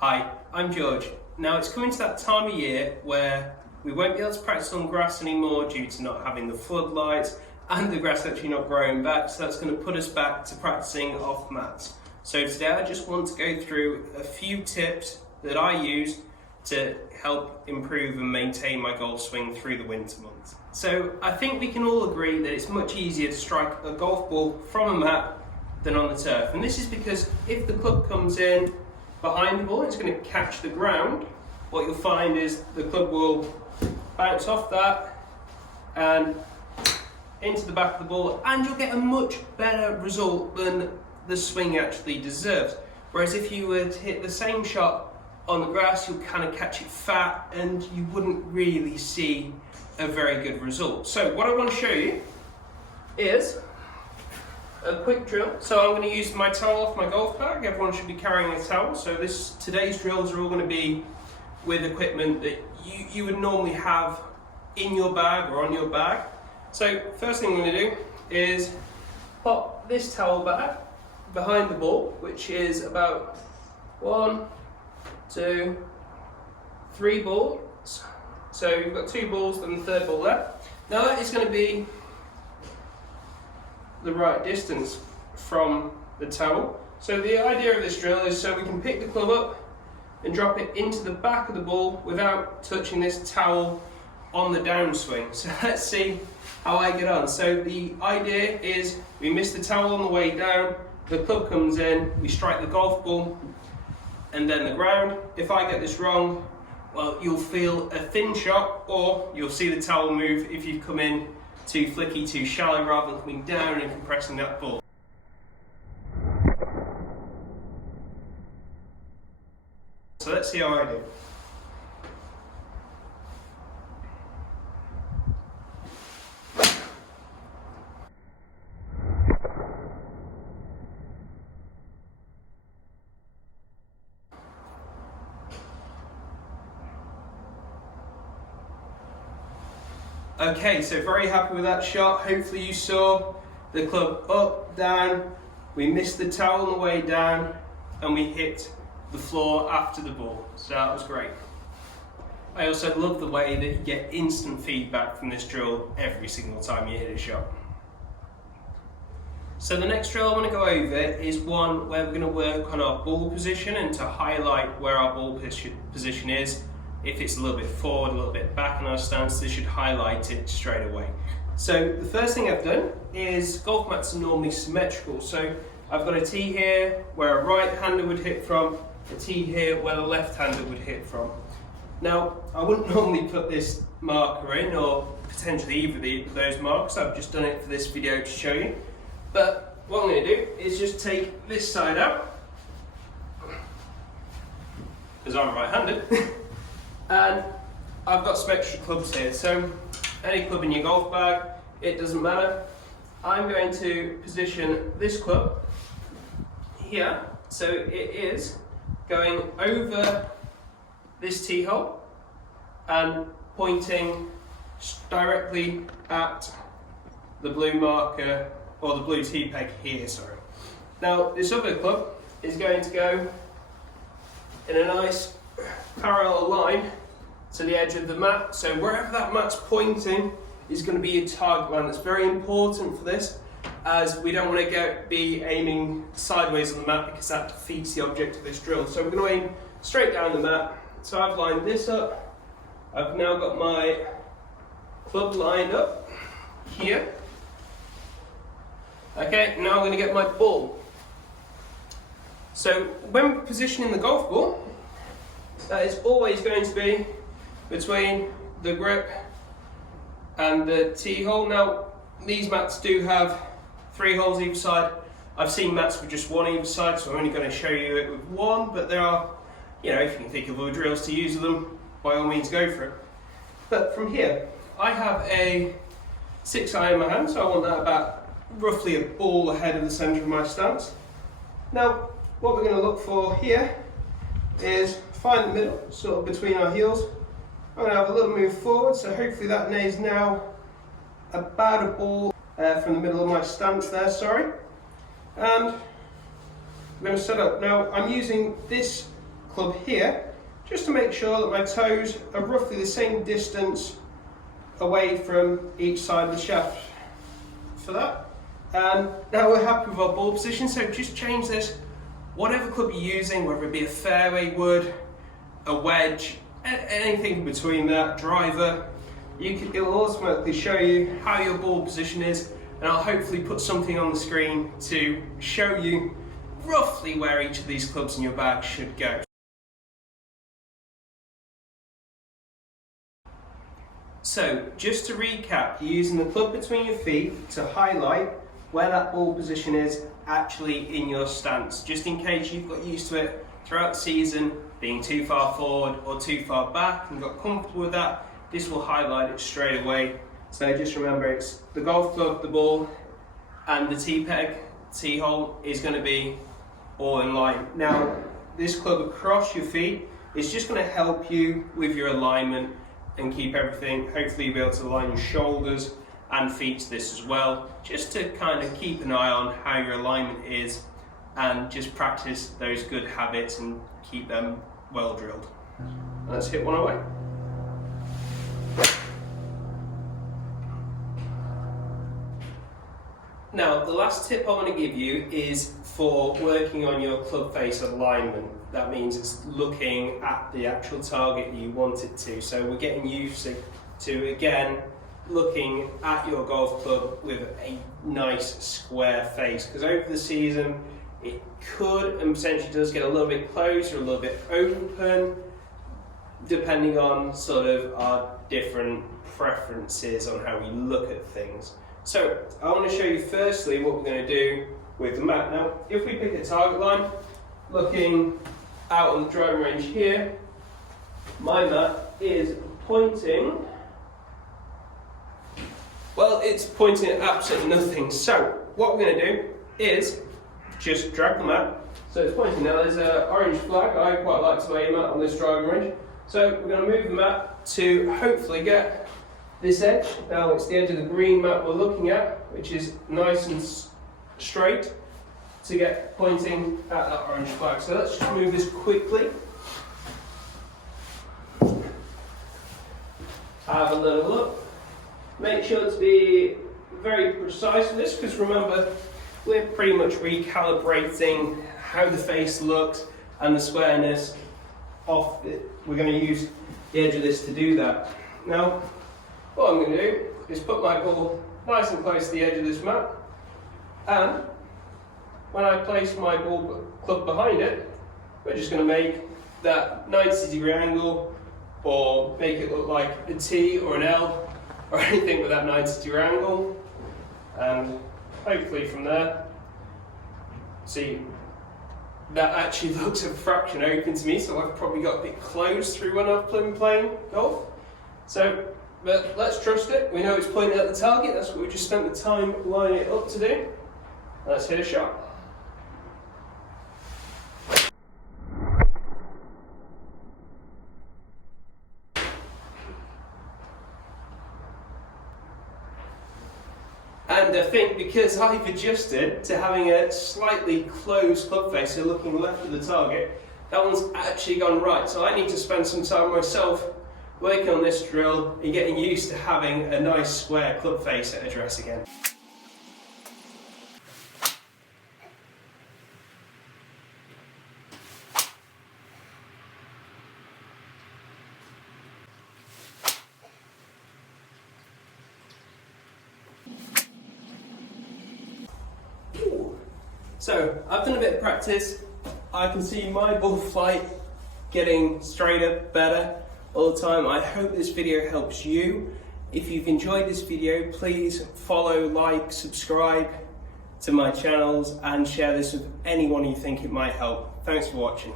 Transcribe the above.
Hi, I'm George. Now it's coming to that time of year where we won't be able to practice on grass anymore due to not having the floodlights and the grass actually not growing back, so that's going to put us back to practicing off mats. So today I just want to go through a few tips that I use to help improve and maintain my golf swing through the winter months. So I think we can all agree that it's much easier to strike a golf ball from a mat than on the turf, and this is because if the club comes in behind the ball, it's going to catch the ground. What you'll find is the club will bounce off that and into the back of the ball, and you'll get a much better result than the swing actually deserves. Whereas if you were to hit the same shot on the grass, you'll kind of catch it fat and you wouldn't really see a very good result. So what I want to show you is a quick drill. So I'm going to use my towel off my golf bag. Everyone should be carrying a towel. So today's drills are all going to be with equipment that you would normally have in your bag or on your bag. So first thing I'm going to do is pop this towel bag behind the ball, which is about 1, 2, 3 balls. So you've got 2 balls and the third ball there. Now that is going to be the right distance from the towel. So the idea of this drill is so we can pick the club up and drop it into the back of the ball without touching this towel on the downswing. So let's see how I get on. So the idea is we miss the towel on the way down, the club comes in, we strike the golf ball and then the ground. If I get this wrong, well, you'll feel a thin shot, or you'll see the towel move if you come in too flicky, too shallow, rather than coming down and compressing that ball. So let's see how I do. Okay, so very happy with that shot. Hopefully you saw the club up, down, we missed the towel on the way down, and we hit the floor after the ball. So that was great. I also love the way that you get instant feedback from this drill every single time you hit a shot. So the next drill I want to go over is one where we're going to work on our ball position and to highlight where our ball position is. If it's a little bit forward, a little bit back in our stance, this should highlight it straight away. So the first thing I've done is golf mats are normally symmetrical. So I've got a tee here where a right-hander would hit from, a tee here where the left-hander would hit from. Now, I wouldn't normally put this marker in, or potentially either of those marks. I've just done it for this video to show you. But what I'm going to do is just take this side out, because I'm right-handed. And I've got some extra clubs here, so any club in your golf bag, it doesn't matter. I'm going to position this club here, so it is going over this tee hole and pointing directly at the blue marker, or the blue tee peg here, sorry. Now this other club is going to go in a nice parallel line to the edge of the mat, so wherever that mat's pointing is going to be a target line. That's very important for this, as we don't want to be aiming sideways on the mat because that defeats the object of this drill. So we're going to aim straight down the mat. So I've lined this up, I've now got my club lined up here. Okay, now I'm going to get my ball. So when positioning the golf ball, that is always going to be between the grip and the tee hole. Now, these mats do have 3 holes either side. I've seen mats with just 1 either side, so I'm only going to show you it with 1, but there are, if you can think of other drills to use them, by all means go for it. But from here, I have a 6 iron in my hand, so I want that about roughly a ball ahead of the centre of my stance. Now, what we're going to look for here is find the middle, sort of between our heels. I'm going to have a little move forward, so hopefully that is now about a ball from the middle of my stance there, sorry. And I'm going to set up. Now I'm using this club here, just to make sure that my toes are roughly the same distance away from each side of the shaft for that. Now we're happy with our ball position, so just change this. Whatever club you're using, whether it be a fairway wood, a wedge, anything between that, driver, it will automatically show you how your ball position is, and I'll hopefully put something on the screen to show you roughly where each of these clubs in your bag should go. So, just to recap, you're using the club between your feet to highlight where that ball position is actually in your stance, just in case you've got used to it throughout the season being too far forward or too far back and got comfortable with that. This will highlight it straight away. So just remember, it's the golf club, the ball, and the tee peg, tee hole is going to be all in line. Now, this club across your feet is just going to help you with your alignment and keep everything. Hopefully you'll be able to align your shoulders and feet to this as well, just to kind of keep an eye on how your alignment is and just practice those good habits and keep them well drilled. Let's hit one away. Now, the last tip I want to give you is for working on your club face alignment. That means it's looking at the actual target you want it to. So we're getting used to again, looking at your golf club with a nice square face, because over the season it could and potentially does get a little bit closed or a little bit open, depending on sort of our different preferences on how we look at things. So I want to show you firstly what we're going to do with the mat. Now, if we pick a target line, looking out on the driving range here, my mat is pointing, well, it's pointing at absolutely nothing. So what we're going to do is just drag the mat. So it's pointing now, there's an orange flag. I quite like to lay a mat on this driving range. So we're going to move the mat to hopefully get this edge. Now it's the edge of the green mat we're looking at, which is nice and straight, to get pointing at that orange flag. So let's just move this quickly. Have a little look. Make sure to be very precise with this, because remember, we're pretty much recalibrating how the face looks and the squareness of it. We're going to use the edge of this to do that. Now, what I'm going to do is put my ball nice and close to the edge of this mat, and when I place my ball club behind it, we're just going to make that 90-degree angle, or make it look like a T or an L or anything with that 90-degree angle, and hopefully from there, see, that actually looks a fraction open to me, so I've probably got a bit closed through when I've been playing golf. So, but let's trust it. We know it's pointing at the target. That's what we just spent the time lining it up to do. Let's hit a shot. And I think because I've adjusted to having a slightly closed club face, so looking left of the target, that one's actually gone right. So I need to spend some time myself working on this drill and getting used to having a nice square club face at address again. So I've done a bit of practice. I can see my ball flight getting straighter, better all the time. I hope this video helps you. If you've enjoyed this video, please follow, like, subscribe to my channels and share this with anyone you think it might help. Thanks for watching.